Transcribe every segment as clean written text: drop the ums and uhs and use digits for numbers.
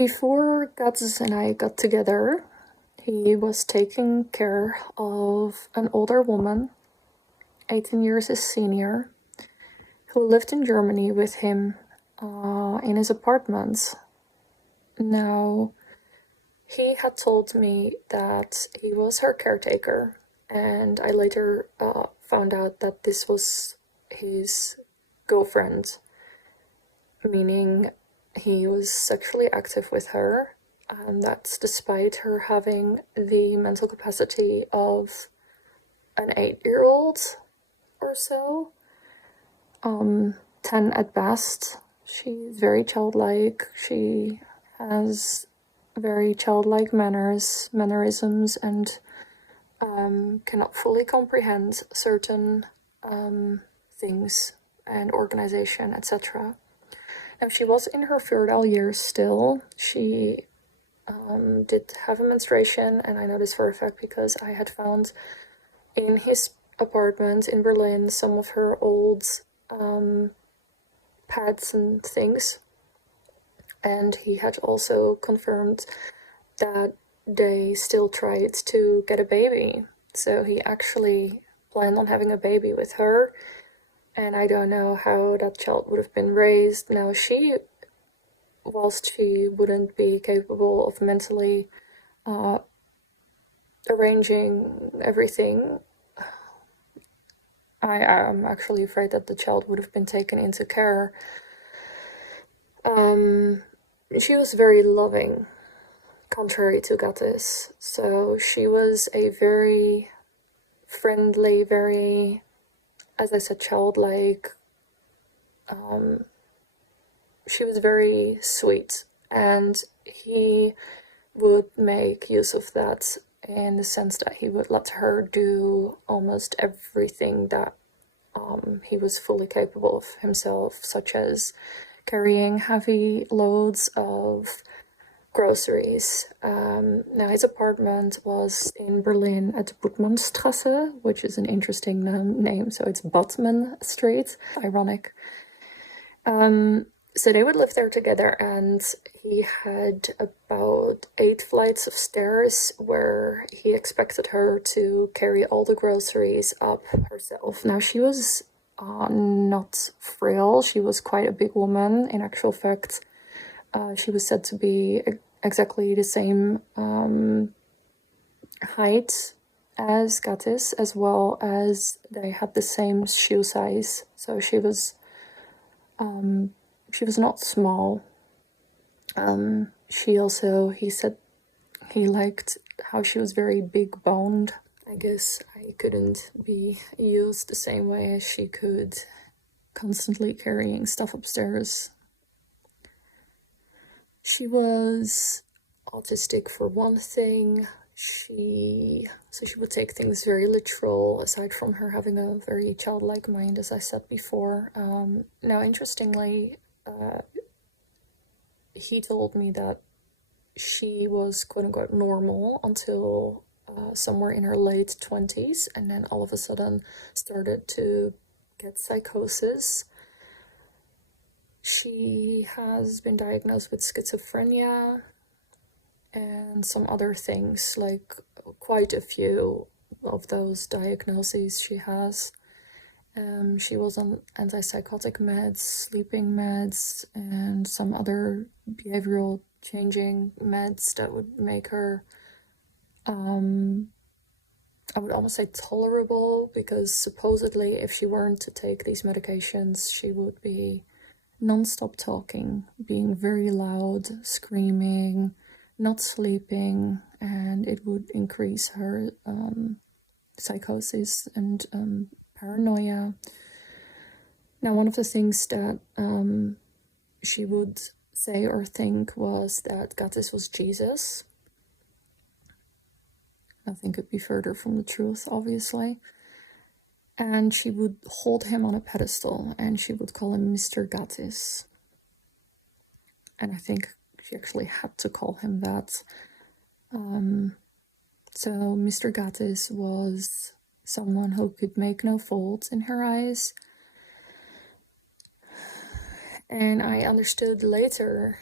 Before Gatis and I got together, he was taking care of an older woman, 18 years his senior, who lived in Germany with him in his apartment. Now, he had told me that he was her caretaker, and I later found out that this was his girlfriend, meaning he was sexually active with her, and that's despite her having the mental capacity of an 8-year-old or so. 10 at best. She's very childlike. She has very childlike mannerisms, and cannot fully comprehend certain things and organization, etc. Now, she was in her fertile years still. She did have a menstruation, and I know this for a fact because I had found in his apartment in Berlin some of her old pads and things. And he had also confirmed that they still tried to get a baby. So he actually planned on having a baby with her. And I don't know how that child would have been raised. Now, whilst she wouldn't be capable of mentally arranging everything, I am actually afraid that the child would have been taken into care. She was very loving, contrary to Gatis. So she was a very friendly, very, as I said, childlike. She was very sweet, and he would make use of that in the sense that he would let her do almost everything that he was fully capable of himself, such as carrying heavy loads of groceries. Now, his apartment was in Berlin at Budmannstrasse, which is an interesting name, so it's Botman Street. Ironic. So they would live there together, and he had about 8 flights of stairs where he expected her to carry all the groceries up herself. Now, she was not frail. She was quite a big woman. In actual fact, she was said to be exactly the same height as Gatis, as well as they had the same shoe size. So she was not small. He said he liked how she was very big boned. I guess I couldn't be used the same way as she could, constantly carrying stuff upstairs. She was autistic for one thing. She would take things very literal, aside from her having a very childlike mind, as I said before. Now, interestingly, he told me that she was quote-unquote normal until somewhere in her late 20s, and then all of a sudden started to get psychosis. She has been diagnosed with schizophrenia and some other things, like quite a few of those diagnoses she has. She was on antipsychotic meds, sleeping meds, and some other behavioral changing meds that would make her, I would almost say tolerable, because supposedly if she weren't to take these medications, she would be non-stop talking, being very loud, screaming, not sleeping, and it would increase her psychosis and paranoia. Now, one of the things that she would say or think was that Gatis was Jesus. Nothing could be further from the truth, obviously. And she would hold him on a pedestal, and she would call him Mr. Gatis. And I think she actually had to call him that. So Mr. Gatis was someone who could make no faults in her eyes. And I understood later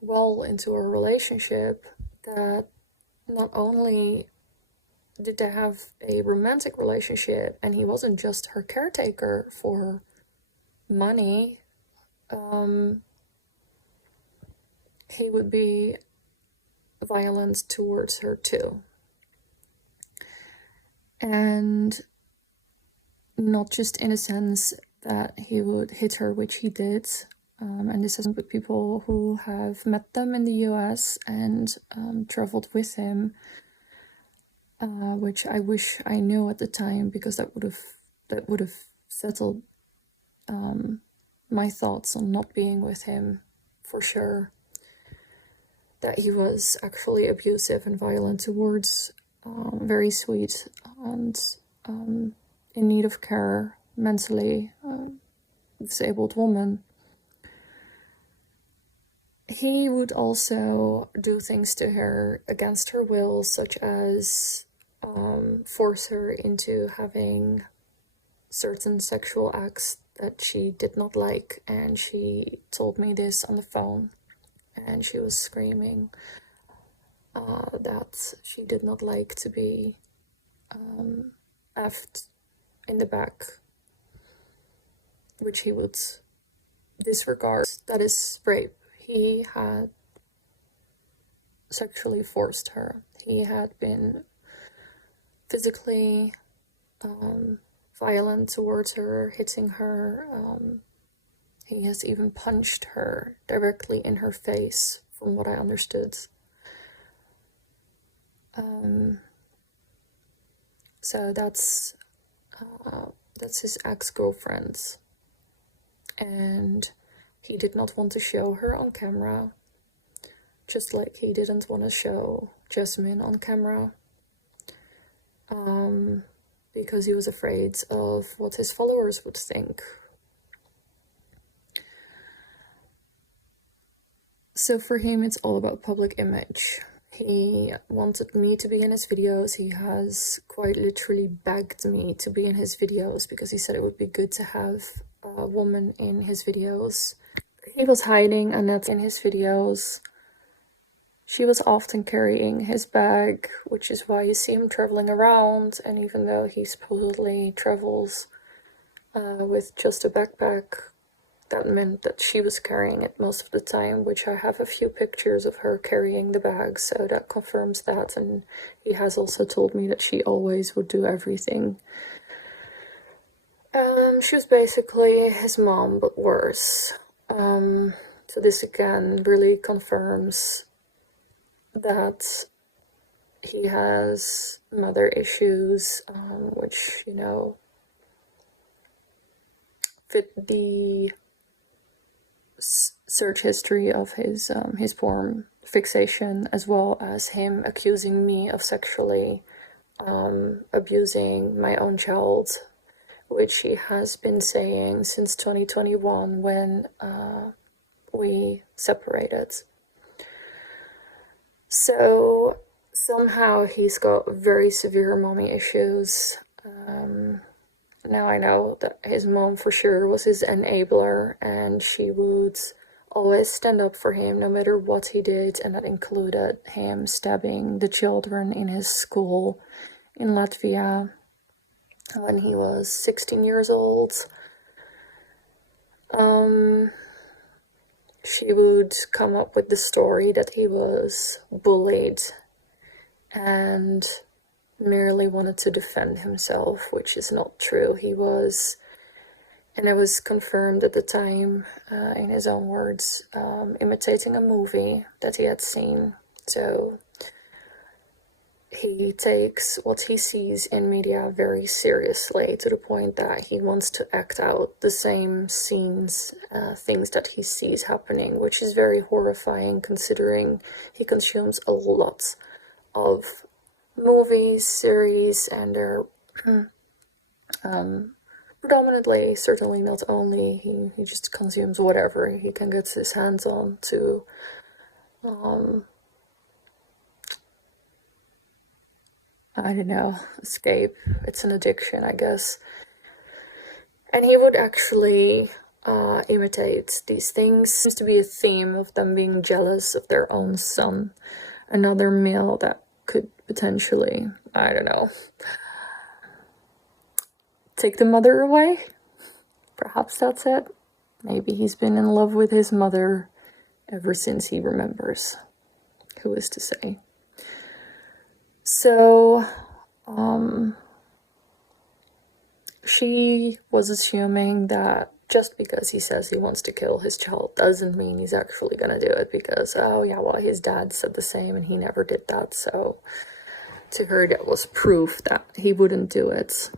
well into a relationship that not only did they have a romantic relationship and he wasn't just her caretaker for money, he would be violent towards her too. And not just in a sense that he would hit her, which he did, and this isn't with people who have met them in the US and traveled with him, which I wish I knew at the time, because that would have settled my thoughts on not being with him for sure. That he was actually abusive and violent towards very sweet and in need of care, mentally disabled woman. He would also do things to her against her will, such as force her into having certain sexual acts that she did not like, and she told me this on the phone, and she was screaming that she did not like to be effed in the back, which he would disregard. That is rape. He had sexually forced her. He had been physically violent towards her, hitting her. He has even punched her directly in her face, from what I understood. So that's his ex-girlfriend, and he did not want to show her on camera, just like he didn't want to show Jasmine on camera, because he was afraid of what his followers would think. So for him, it's all about public image. He wanted me to be in his videos. He has quite literally begged me to be in his videos because he said it would be good to have a woman in his videos. He was hiding Annette in his videos. She was often carrying his bag, which is why you see him traveling around, and even though he supposedly travels with just a backpack, that meant that she was carrying it most of the time, which I have a few pictures of her carrying the bag, so that confirms that. And he has also told me that she always would do everything. She was basically his mom, but worse. So this again really confirms that he has mother issues, which, you know, fit the search history of his porn fixation, as well as him accusing me of sexually abusing my own child, which he has been saying since 2021 when we separated. So somehow he's got very severe mommy issues. Now I know that his mom for sure was his enabler, and she would always stand up for him no matter what he did, and that included him stabbing the children in his school in Latvia when he was 16 years old. She would come up with the story that he was bullied and merely wanted to defend himself, which is not true. He was, and it was confirmed at the time, in his own words, imitating a movie that he had seen. So he takes what he sees in media very seriously, to the point that he wants to act out the same scenes, things that he sees happening, which is very horrifying considering he consumes a lot of movies, series, and they're predominantly, certainly not only, he just consumes whatever he can get his hands on to I don't know, escape. It's an addiction, I guess. And he would actually imitates these things. Seems to be a theme of them being jealous of their own son. Another male that could potentially, I don't know, take the mother away. Perhaps that's it. Maybe he's been in love with his mother ever since he remembers. Who is to say? So, she was assuming that just because he says he wants to kill his child doesn't mean he's actually gonna do it, because, oh yeah, well, his dad said the same and he never did that, so to her that was proof that he wouldn't do it.